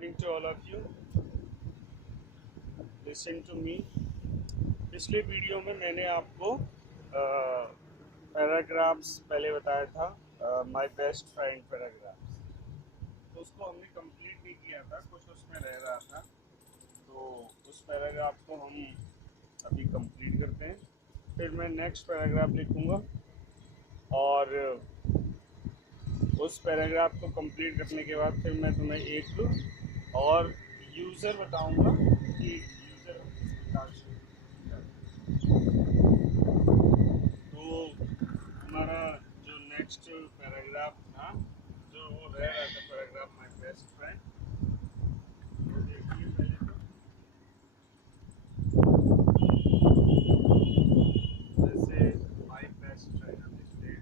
Morning to all of you. Listen to me. पिछले video में मैंने आपको पैराग्राफ्स पहले बताया था, माय बेस्ट फ्रेंड पैराग्राफ्स। तो उसको हमने कंप्लीट नहीं किया था, कुछ उसमें रह रहा था, तो उस पैराग्राफ को हम अभी कंप्लीट करते हैं। फिर मैं नेक्स्ट पैराग्राफ लिखूँगा और उस पैराग्राफ को कंप्लीट करने के बाद फिर मैं तुम्हें एक और यूज़र बताऊंगा कि यूज़र किस प्रकार से। तो हमारा जो नेक्स्ट पैराग्राफ था, जो वो रह रहा था पैराग्राफ माय बेस्ट फ्रेंड, वो देखिए पहले तो जैसे माय बेस्ट फ्रेंड हम लिखते हैं।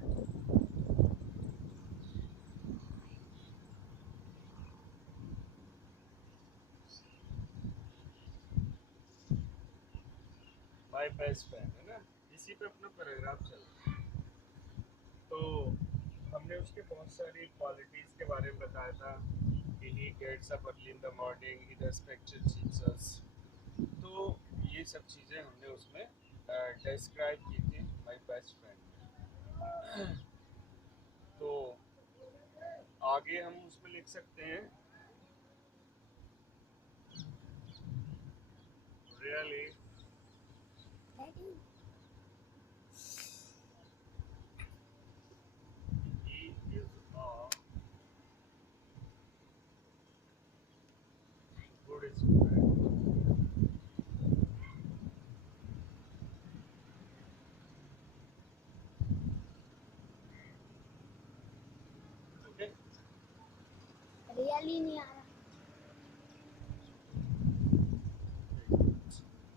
माय बेस्ट फ्रेंड है ना, इसी पे अपना पैराग्राफ चल रहा है। तो हमने उसके बहुत सारी क्वालिटीज़ के बारे में बताया था कि he gets up early in the morning, he respected teachers. तो ये सब चीज़ें हमने उसमें डिस्क्राइब की थी माय बेस्ट फ्रेंड। तो आगे हम उसमें लिख सकते हैं really he is a good student. Okay, really नहीं आ रहा।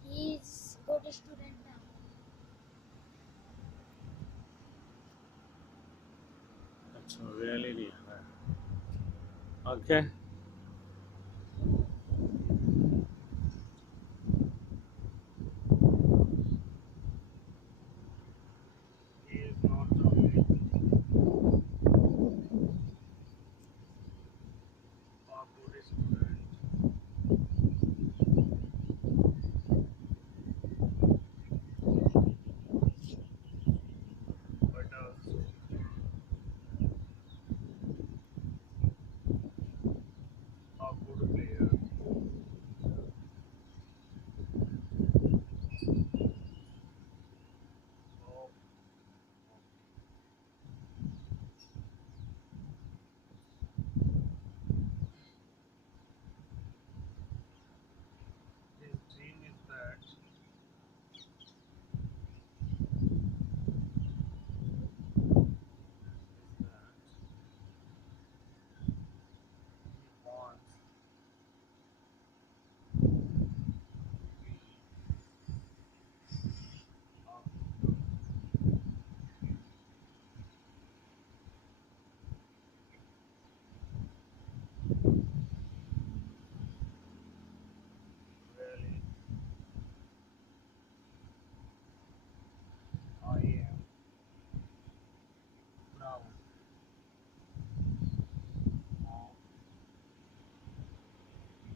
ही इज गुड स्टूडेंट ना। अच्छा रियली नहीं आ रहा है। Okay, he is not only a good student but also a good player of his dream is that he wants really I am proud of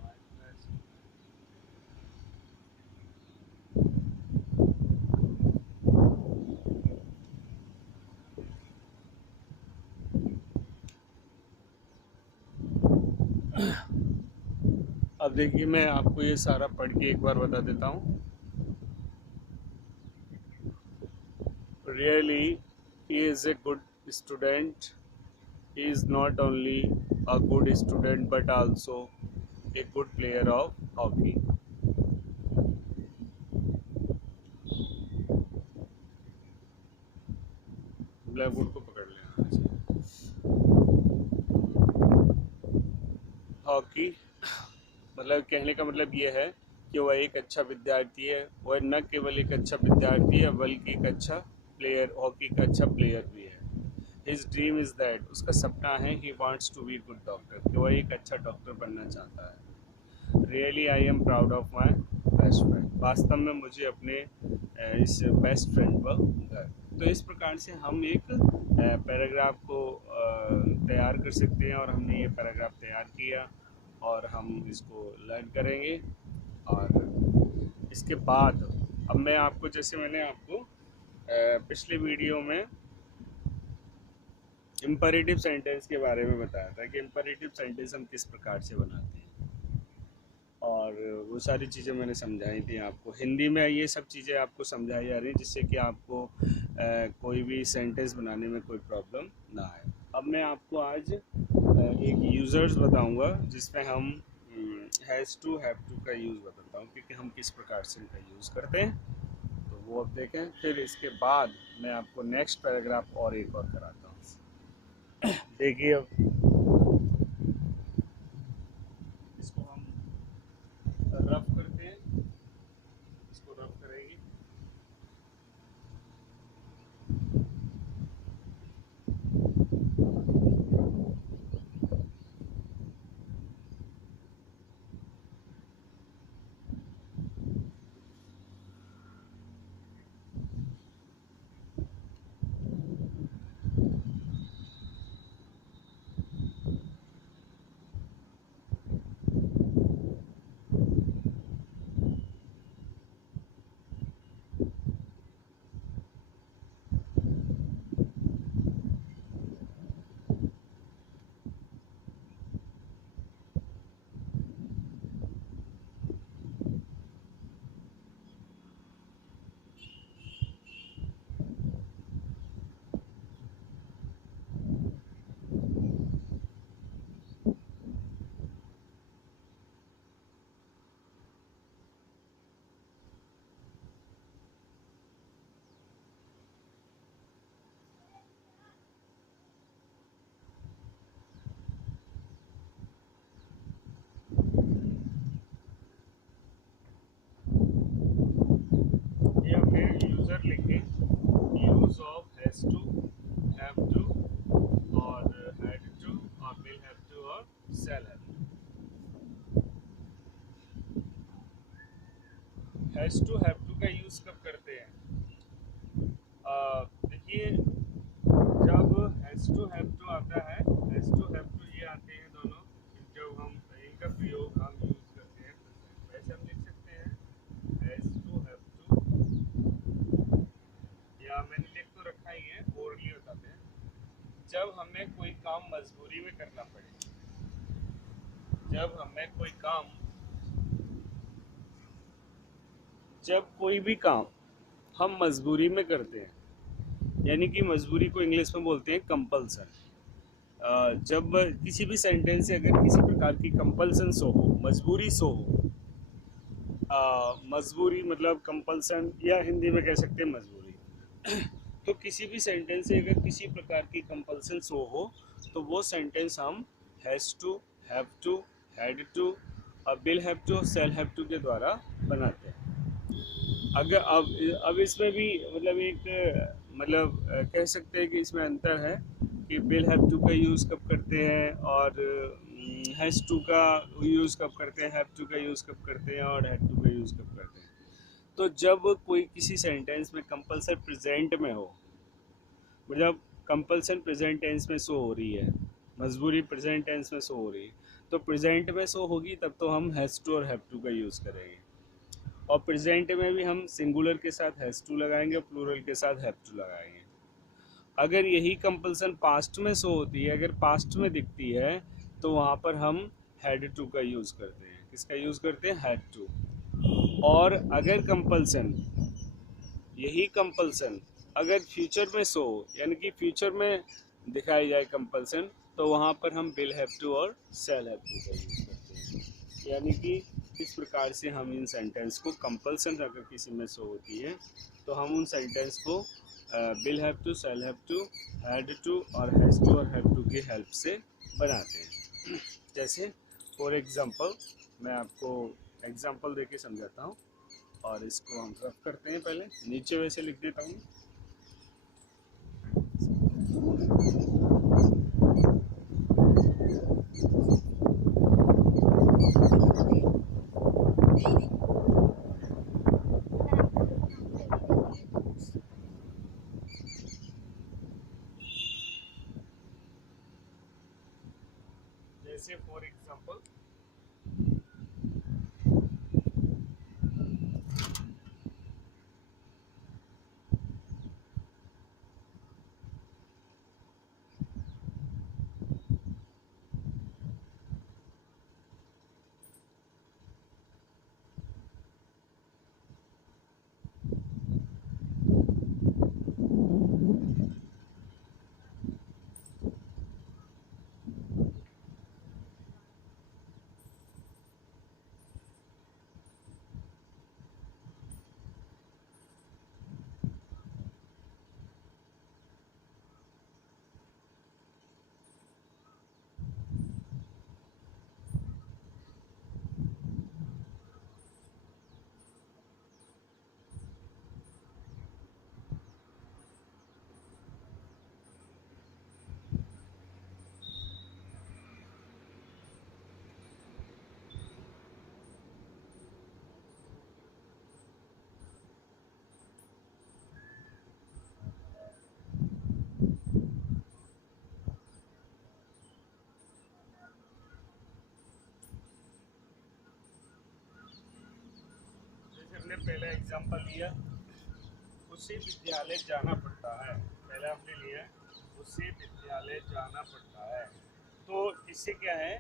my best. अब देखिए मैं आपको ये सारा पढ़ के एक बार बता देता हूँ। Really, he is a good student. He is not only a good student but also a good player of hockey. Black board को पकड़ लेना। हॉकी मतलब कहने का मतलब ये है कि वह एक अच्छा विद्यार्थी है। वह न केवल एक अच्छा विद्यार्थी है बल्कि एक अच्छा प्लेयर, हॉकी का अच्छा प्लेयर भी है। हिज ड्रीम इज़ दैट, उसका सपना है, he wants to be good doctor, कि वह एक अच्छा डॉक्टर बनना चाहता है। Really I am proud of my best friend, वास्तव में मुझे अपने इस बेस्ट फ्रेंड पर गर्व। तो इस प्रकार से हम एक पैराग्राफ को तैयार कर सकते हैं और हमने ये पैराग्राफ तैयार किया और हम इसको लर्न करेंगे। और इसके बाद अब मैं आपको, जैसे मैंने आपको पिछले वीडियो में इम्परेटिव सेंटेंस के बारे में बताया था कि इम्परेटिव सेंटेंस हम किस प्रकार से बनाते हैं, और वो सारी चीज़ें मैंने समझाई थी आपको। हिंदी में ये सब चीज़ें आपको समझाई जा रही हैं जिससे कि आपको कोई भी सेंटेंस बनाने में कोई प्रॉब्लम ना आए। अब मैं आपको आज एक यूज़र्स बताऊंगा जिसमें हम हैज़ टू हैव टू का यूज़ बताता हूँ कि हम किस प्रकार से इनका यूज़ करते हैं। तो वो अब देखें, फिर इसके बाद मैं आपको नेक्स्ट पैराग्राफ और एक और कराता हूँ। देखिए अब इसको हम रफ करते हैं, इसको रफ करेंगे। ये हमने यूज़र लिखे, use of has to, have to और हैड टू और विल हैव टू और shall have to. Has to have to का यूज़ कब करते हैं? देखिए, जब हैज़ टू हैव टू आता है, हैज़ टू हैव टू ये आते हैं दोनों, जब हम इनका प्रयोग हम यूज़ करते हैं present। वैसे हम लिख सकते हैं हैज़ टू हैव टू, या मैंने लिख तो रखा ही है, ओरली बताते हैं। जब हमें कोई काम मजबूरी में करना पड़े, जब हमें कोई काम, जब कोई भी काम हम मजबूरी में करते हैं, यानी कि मजबूरी को इंग्लिश में बोलते हैं कंपल्सन। जब किसी भी सेंटेंस से अगर किसी प्रकार की कंपल्सन सो हो, मजबूरी सो हो, मजबूरी मतलब कंपल्सन, या हिंदी में कह सकते हैं मजबूरी। तो किसी भी सेंटेंस से अगर किसी प्रकार की कंपल्सन शो हो तो वो सेंटेंस हम has to, have to, had to, will have to, shall have to के द्वारा बनाते हैं। अगर अब इसमें भी मतलब एक मतलब कह सकते हैं कि इसमें अंतर है कि विल हैव टू का यूज़ कब करते हैं और हैज़ टू का यूज़ कब करते हैं, हैव टू का यूज़ कब करते हैं और हैड टू का यूज़ कब करते हैं। तो जब कोई किसी सेंटेंस में कंपल्सन प्रेजेंट में हो, मतलब कंपल्सन प्रेजेंट टेंस में शो हो रही है, मजबूरी प्रेजेंट टेंस में शो हो रही है, तो प्रेजेंट में शो होगी तब तो हम हैज़ टू और हैव टू का यूज़ करेंगे। और प्रेजेंट में भी हम सिंगुलर के साथ हैज़ टू लगाएंगे और प्लूरल के साथ हैव टू लगाएंगे। अगर यही कंपल्सन पास्ट में शो होती है, अगर पास्ट में दिखती है, तो वहाँ पर हम हैड टू का यूज़ करते हैं। किसका यूज़ करते हैं? Had to. और अगर कंपल्सन, यही कंपल्सन अगर फ्यूचर में शो हो, यानी कि फ्यूचर में दिखाई जाए कंपल्सन, तो वहाँ पर हम विल हैव टू और शैल हैव टू का यूज़ करते हैं। यानी कि इस प्रकार से हम इन सेंटेंस को, कंपल्सन अगर किसी में शो होती है तो हम उन सेंटेंस को will have to, shall have to, had to और हैज़ टू और हैव टू की हेल्प से बनाते हैं। जैसे फॉर एग्जांपल, मैं आपको एग्जांपल देके समझाता हूँ और इसको हम रफ करते हैं। पहले नीचे वैसे लिख देता हूँ। जैसे फॉर एग्जांपल, हमने पहले एग्जांपल लिया, उसे विद्यालय जाना पड़ता है। पहले हमने लिया उसे विद्यालय जाना पड़ता है, तो इससे क्या है,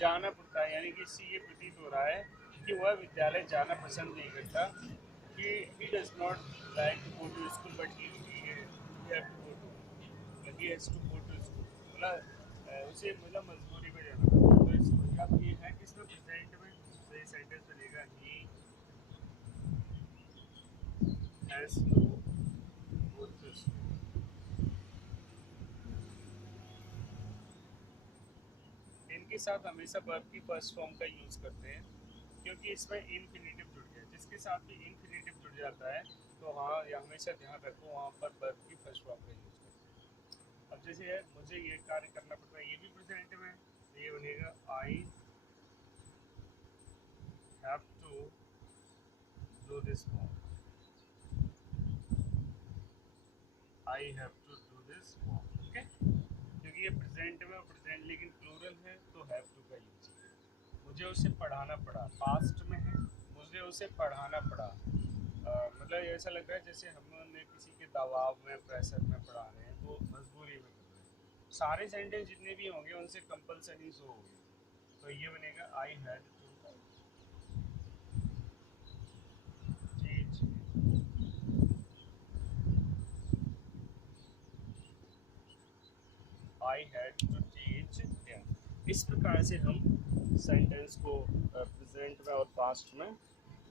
जाना पड़ता है, यानी कि इससे ये प्रतीत हो रहा है कि वह विद्यालय जाना पसंद नहीं करता, कि he does not like to go to school but he have to go to, मतलब he has to go to school, मतलब उसे मतलब मजबूरी में जाना पड़ता है। तो इसको अब ये है कि इसमें प्रेजेंट में सही सेंटेंस बनेगा he has to go to school। इनके साथ हमेशा वर्ब की फर्स्ट फॉर्म का यूज करते हैं, क्योंकि इसमें इन्फिनेटिव जुड़ गया, जिसके साथ भी इन्फिनेटिव जुड़ जाता है तो हाँ ये हमेशा ध्यान रखो वहाँ पर वर्ब की फर्स्ट फॉर्म का यूज करते हैं। अब जैसे है मुझे ये कार्य करना पड़ता है, ये भी प्रेजेंट में, तो ये बनेगा I have to do this work, I have to do this work, ठीक है, क्योंकि ये प्रेजेंट में, प्रेजेंट लेकिन प्लूरल है तो हैव टू का यूज है। मुझे उसे पढ़ाना पड़ा, पास्ट में है, मुझे उसे पढ़ाना पड़ा, मतलब ऐसा लग रहा है जैसे हमने किसी के दबाव में, प्रेशर में पढ़ा रहे हैं, तो मजबूरी में कर रहे हैं। सारे सेंटेंस जितने भी होंगे उनसे कंपलसरी शो होगी, तो ये बनेगा I had to teach, I had to teach him. इस प्रकार से हम सेंटेंस को प्रेजेंट में और पास्ट में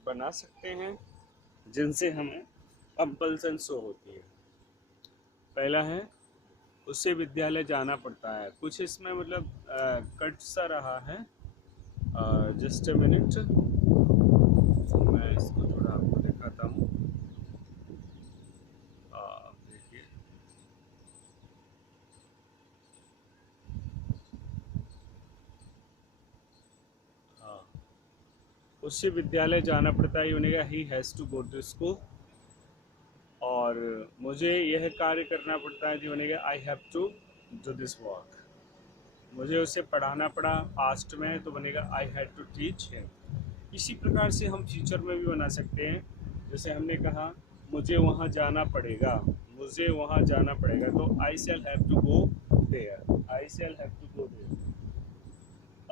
बना सकते हैं, जिनसे हमें कंपल्सन शो होती है। पहला है उसे विद्यालय जाना पड़ता है, कुछ इसमें मतलब कट सा रहा है, जस्ट अ मिनट, मैं इसको थोड़ा आपको दिखाता हूँ। देखिए, हाँ, उसे विद्यालय जाना पड़ता है, बनेगा he has to go to school, और मुझे यह कार्य करना पड़ता है, जो बनेगा I have to do this work. मुझे उसे पढ़ाना पड़ा, पास्ट में है तो बनेगा I had to teach him. इसी प्रकार से हम फ्यूचर में भी बना सकते हैं, जैसे हमने कहा मुझे वहाँ जाना पड़ेगा, मुझे वहाँ जाना पड़ेगा, तो I shall have to go there, I shall have to go there,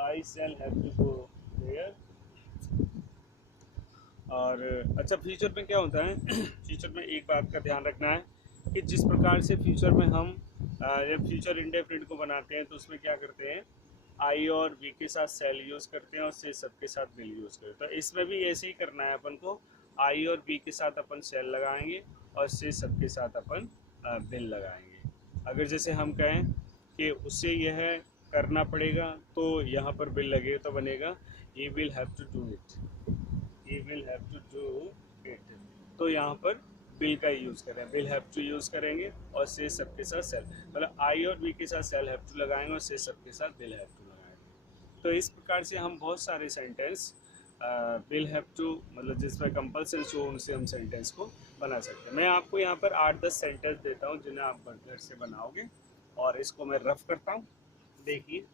I shall have to go there. और अच्छा, फ्यूचर में क्या होता है फ्यूचर में एक बात का ध्यान रखना है कि जिस प्रकार से फ्यूचर में हम जब फ्यूचर इंडेफिनिट को बनाते हैं तो उसमें क्या करते हैं, आई और वी के साथ सेल यूज़ करते हैं और से सब के साथ बिल यूज़ करते हैं। तो इसमें भी ऐसे ही करना है अपन को, आई और वी के साथ अपन सेल लगाएंगे और से सब के साथ अपन बिल लगाएंगे। अगर जैसे हम कहें कि उसे यह करना पड़ेगा तो यहाँ पर बिल लगे तो बनेगा he will have to do it, he will have to do it, तो यहाँ पर बिल का यूज़ करें, विल हैव टू यूज़ करेंगे और से सबके साथ सेल, मतलब आई और वी के साथ सेल हैव टू लगाएंगे और से सबके साथ विल हैव टू लगाएंगे। तो इस प्रकार से हम बहुत सारे सेंटेंस विल हैव टू, मतलब जिसमें कंपल्सन शो, उनसे हम सेंटेंस को बना सकते हैं। मैं आपको यहाँ पर 8-10 सेंटेंस देता हूँ जिन्हें आप घर से बनाओगे, और इसको मैं रफ करता हूँ, देखिए।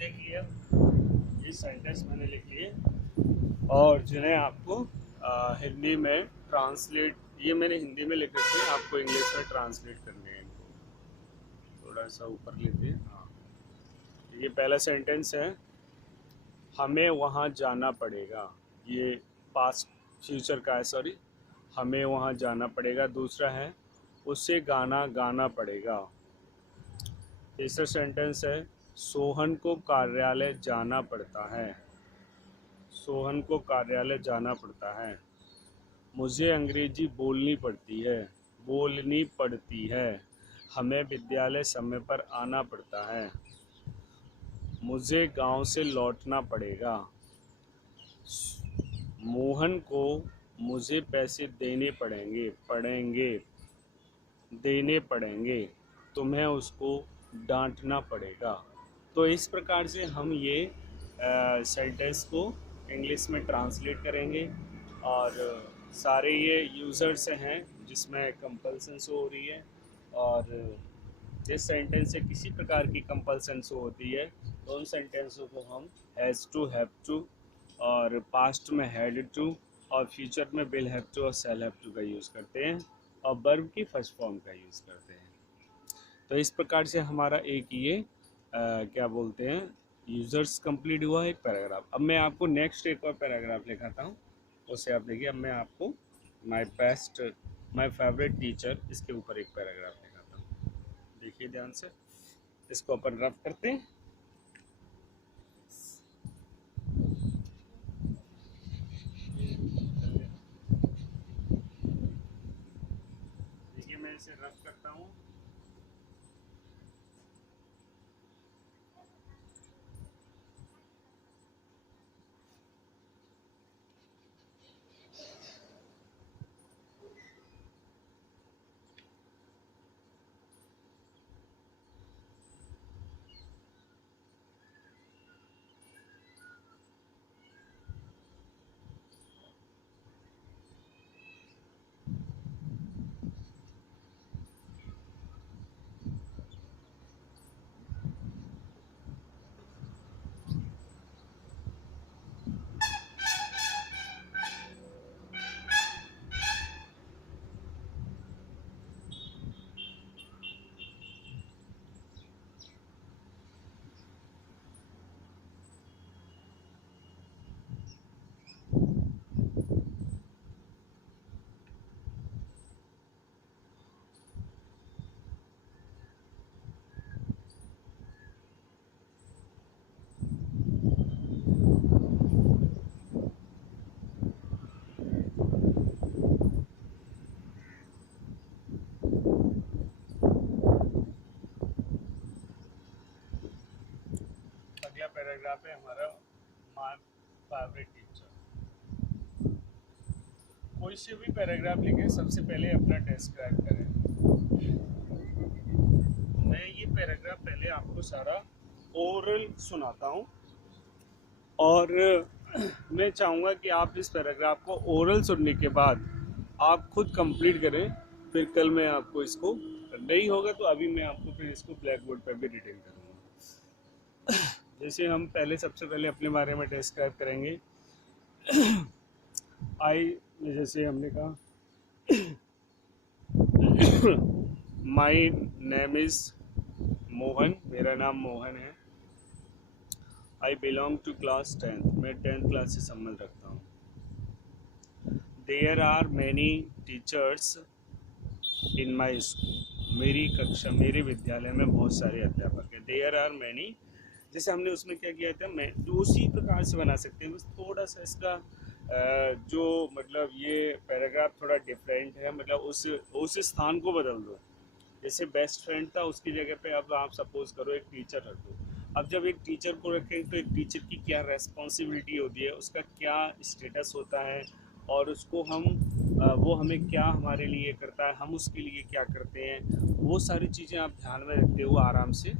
देखिए ये सेंटेंस मैंने लिख लिए और जिन्हें आपको हिंदी में ट्रांसलेट, ये मैंने हिंदी में लिखे थे, आपको इंग्लिश में ट्रांसलेट करने हैं इनको। थोड़ा सा ऊपर लेते हैं। हाँ, ये पहला सेंटेंस है, हमें वहाँ जाना पड़ेगा। ये पास्ट फ्यूचर का है, सॉरी, हमें वहाँ जाना पड़ेगा। दूसरा है, उसे गाना गाना पड़ेगा। तीसरा सेंटेंस है, सोहन को कार्यालय जाना पड़ता है। सोहन को कार्यालय जाना पड़ता है। मुझे अंग्रेजी बोलनी पड़ती है। बोलनी पड़ती है। हमें विद्यालय समय पर आना पड़ता है। मुझे गांव से लौटना पड़ेगा। मोहन को मुझे पैसे देने पड़ेंगे। तुम्हें उसको डांटना पड़ेगा। तो इस प्रकार से हम ये सेंटेंस को इंग्लिश में ट्रांसलेट करेंगे और सारे ये यूज़र्स हैं जिसमें कंपल्सन शो हो रही है। और जिस सेंटेंस से किसी प्रकार की कंपल्सन शो होती है तो उन सेंटेंसों को हम हैज़ टू, हैव टू, और पास्ट में हैड टू, और फ्यूचर में विल हैव टू और शैल हैव टू का यूज़ करते हैं, और वर्ब की फर्स्ट फॉर्म का यूज़ करते हैं। तो इस प्रकार से हमारा एक ये क्या बोलते हैं, यूज़र्स कंप्लीट हुआ एक पैराग्राफ। अब मैं आपको नेक्स्ट एक और पैराग्राफ लिखाता हूँ, उसे आप देखिए। अब मैं आपको माई फेवरेट टीचर, इसके ऊपर एक पैराग्राफ लिखाता हूँ। देखिए ध्यान से, इसको अपन रफ करते हैं। देखिए मैं इसे रफ करता हूँ। अगला पैराग्राफ है हमारा, माय फेवरेट टीचर। कोई से भी पैराग्राफ लिखे, सबसे पहले अपना डिस्क्राइब करें। मैं ये पैराग्राफ पहले आपको सारा ओरल सुनाता हूँ और मैं चाहूँगा कि आप इस पैराग्राफ को ओरल सुनने के बाद आप खुद कंप्लीट करें। फिर कल मैं आपको इसको, नहीं होगा तो अभी मैं आपको फिर इसको ब्लैक बोर्ड पर भी रिटेन करूँगा। जैसे हम पहले सबसे पहले अपने बारे में डिस्क्राइब करेंगे। जैसे हमने कहा माई नेम इज़ मोहन, मेरा नाम मोहन है। I belong to class 10th, मैं 10th क्लास से संबंध रखता हूँ। There are many teachers in my school, मेरी कक्षा, मेरे विद्यालय में बहुत सारे अध्यापक हैं। देयर आर मैनी, जैसे हमने उसमें क्या किया था, मैं उसी प्रकार से बना सकते हैं, बस थोड़ा सा इसका जो मतलब ये पैराग्राफ थोड़ा डिफरेंट है, मतलब उस स्थान को बदल दो। जैसे बेस्ट फ्रेंड था, उसकी जगह पे अब आप सपोज करो एक टीचर रख दो। अब जब एक टीचर को रखें तो एक टीचर की क्या रेस्पॉन्सिबिलिटी होती है, उसका क्या स्टेटस होता है, और उसको हम वो हमें क्या हमारे लिए करता है, हम उसके लिए क्या करते हैं, वो सारी चीज़ें आप ध्यान में रखते हो आराम से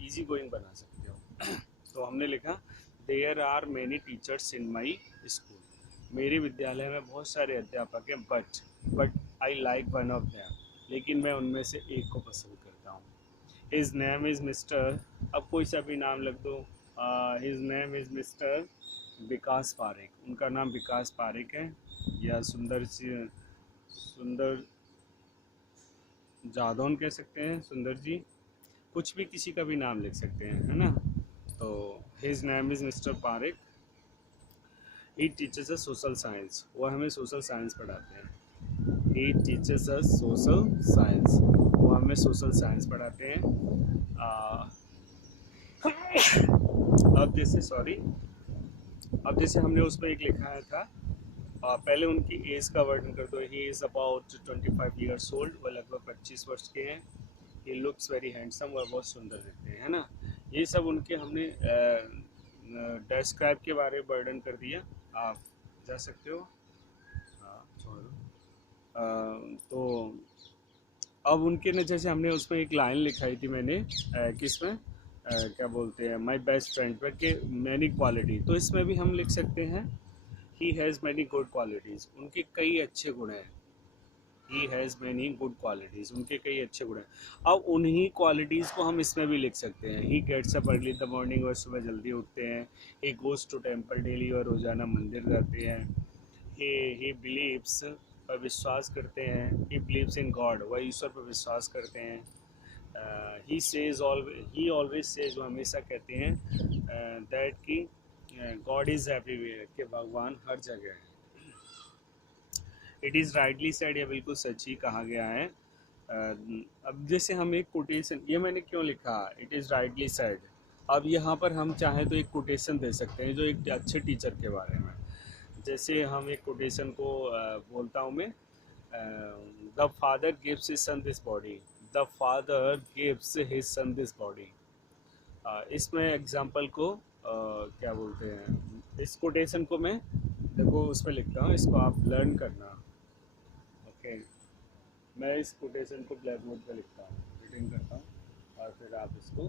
इजी गोइंग बना सकते हो। तो हमने लिखा, there are many teachers in my school, मेरे विद्यालय में बहुत सारे अध्यापक हैं, but I like one of them, लेकिन मैं उनमें से एक को पसंद करता हूँ। हिज नेम इज़ मिस्टर, अब कोई सा भी नाम लग दो, हिज नेम इज़ मिस्टर विकास पारेख। उनका नाम विकास पारेख है, या सुंदर जादौन कह सकते हैं, सुंदर जी, कुछ भी, किसी का भी नाम लिख सकते हैं, है ना। तो his name is mister Parekh. He teachers us social science, वो हमें सोशल साइंस पढ़ाते हैं। ही टीचर्स अस सोशल साइंस, वो हमें सोशल साइंस पढ़ाते हैं। अब जैसे हमने उस पर एक लिखा था, पहले उनकी एज का वर्णन कर दो। He is about 25 years old, वो लगभग 25 वर्ष के हैं। ही लुक्स वेरी हैंडसम, वह बहुत सुंदर दिखते हैं, है ना। ये सब उनके हमने डिस्क्राइब के बारे में वर्णन कर दिया। आप जा सकते हो। हाँ, छोड़ो। तो अब उनके न, जैसे हमने उसमें एक लाइन लिखाई थी मैंने, किसमें, क्या बोलते हैं, माई बेस्ट फ्रेंड पर के मैनी क्वालिटी, तो इसमें भी हम लिख सकते हैं he has many good qualities, उनके कई अच्छे गुण हैं। He has many good qualities, उनके कई अच्छे गुण हैं। अब उन्हीं क्वालिटीज़ को हम इसमें भी लिख सकते हैं। He gets up early in the morning, वह सुबह जल्दी उठते हैं। He goes to temple daily, वह रोज़ाना मंदिर जाते हैं। ही बिलीव्स, वह विश्वास करते हैं। ही बिलीव्स इन गॉड, वह ईश्वर पर विश्वास करते हैं। ही ऑलवेज सेज, वो हमेशा कहते हैं दैट कि गॉड इज़ एवरीवेयर, कि भगवान हर जगह है। इट इज़ राइटली सेड, यह बिल्कुल सच ही कहा गया है। अब जैसे हम एक कोटेशन, ये मैंने क्यों लिखा, इट इज़ राइटली सेड। अब यहाँ पर हम चाहें तो एक कोटेशन दे सकते हैं जो एक अच्छे टीचर के बारे में। जैसे हम एक कोटेशन को बोलता हूँ मैं, the father gives his son this body, the father gives his son this body. इसमें एग्जाम्पल को क्या बोलते हैं, इस कोटेशन को मैं देखो उसमें लिखता हूँ, इसको आप लर्न करना। ओके, मैं इस कोटेशन को ब्लैक बोर्ड पे लिखता हूँ, रीडिंग करता हूँ, और फिर आप इसको,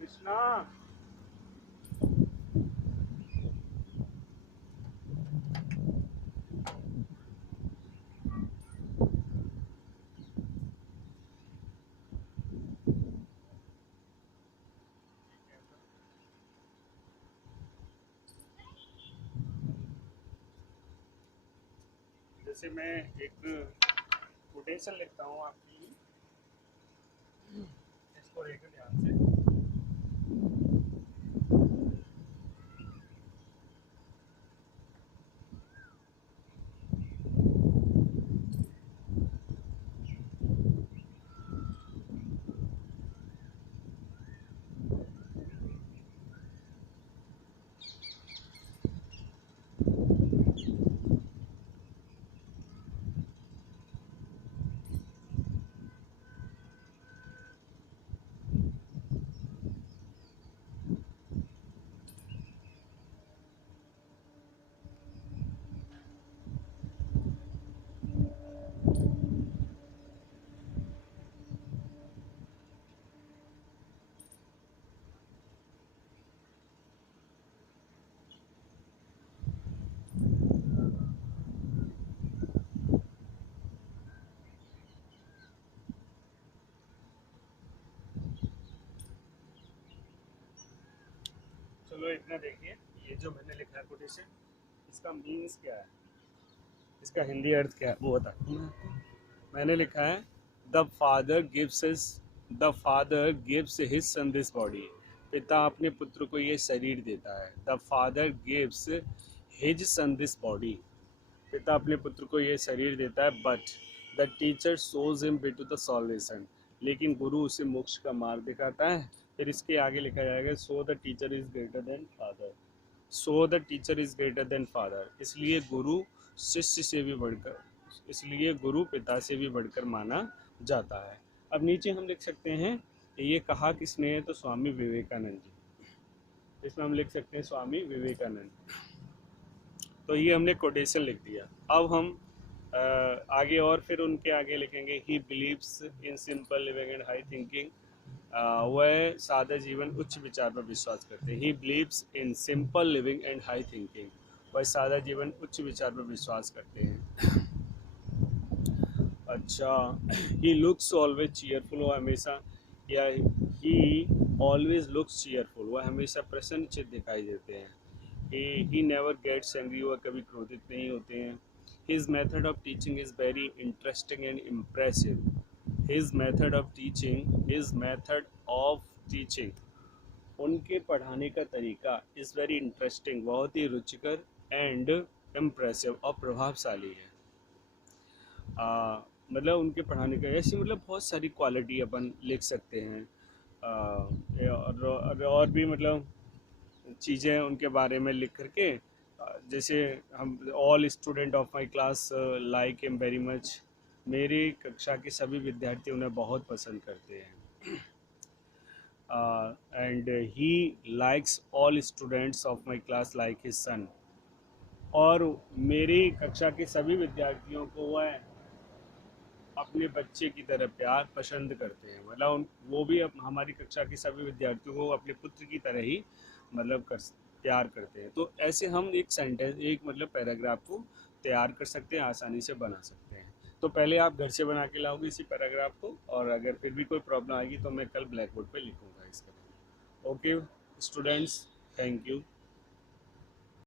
कृष्णा, जैसे मैं एक कोटेशन लिखता हूँ आपकी, इसको देखो ध्यान से। चलो इतना देखिए, ये जो मैंने लिखा है कोटेशन, इसका मीन्स क्या है, इसका हिंदी अर्थ क्या है वो बता दूँ मैं आपको। मैंने लिखा है the father gives his son this body, पिता अपने पुत्र को ये शरीर देता है। The father gives his son this body, पिता अपने पुत्र को ये शरीर देता है। But the teacher shows him way to the salvation, लेकिन गुरु उसे मोक्ष का मार्ग दिखाता है। फिर इसके आगे लिखा जाएगा, so the teacher is greater than father, so the teacher is greater than father, इसलिए गुरु शिष्य से भी बढ़कर, इसलिए गुरु पिता से भी बढ़कर माना जाता है। अब नीचे हम लिख सकते हैं, ये कहा किसने है, तो स्वामी विवेकानंद जी। इसमें हम लिख सकते हैं स्वामी विवेकानंद। तो ये हमने कोटेशन लिख दिया। अब हम आगे और फिर उनके आगे लिखेंगे, he believes in simple living and high thinking, वह सादा जीवन उच्च विचार पर विश्वास करते हैं। He believes in simple living and high thinking, वह सादा जीवन उच्च विचार पर विश्वास करते हैं। अच्छा, ही लुक्स ऑलवेज चीयरफुल, वो हमेशा या ही ऑलवेज लुक्स चीयरफुल, वह हमेशा प्रसन्नचित्त दिखाई देते हैं। ही नेवर गेट्स एंग्री, वह कभी क्रोधित नहीं होते हैं। His method of teaching is very interesting and impressive. His method of teaching, उनके पढ़ाने का तरीका इज़ वेरी इंटरेस्टिंग, बहुत ही रुचिकर एंड इम्प्रेसिव और प्रभावशाली है। मतलब उनके पढ़ाने का ऐसी मतलब बहुत सारी क्वालिटी अपन लिख सकते हैं। और भी मतलब चीज़ें उनके बारे में लिख करके, जैसे हम all student of my class like him very much, मेरी कक्षा के सभी विद्यार्थी उन्हें बहुत पसंद करते हैं। And he likes all students of my class like his son, और मेरी कक्षा के सभी विद्यार्थियों को वह अपने बच्चे की तरह प्यार पसंद करते हैं। मतलब वो भी हमारी कक्षा के सभी विद्यार्थियों को अपने पुत्र की तरह ही मतलब प्यार करते हैं। तो ऐसे हम एक सेंटेंस, एक मतलब पैराग्राफ को तैयार कर सकते हैं, आसानी से बना सकते हैं। तो पहले आप घर से बना के लाओगे इसी पैराग्राफ को, और अगर फिर भी कोई प्रॉब्लम आएगी तो मैं कल ब्लैक बोर्ड पर लिखूँगा इसका। Okay students, thank you.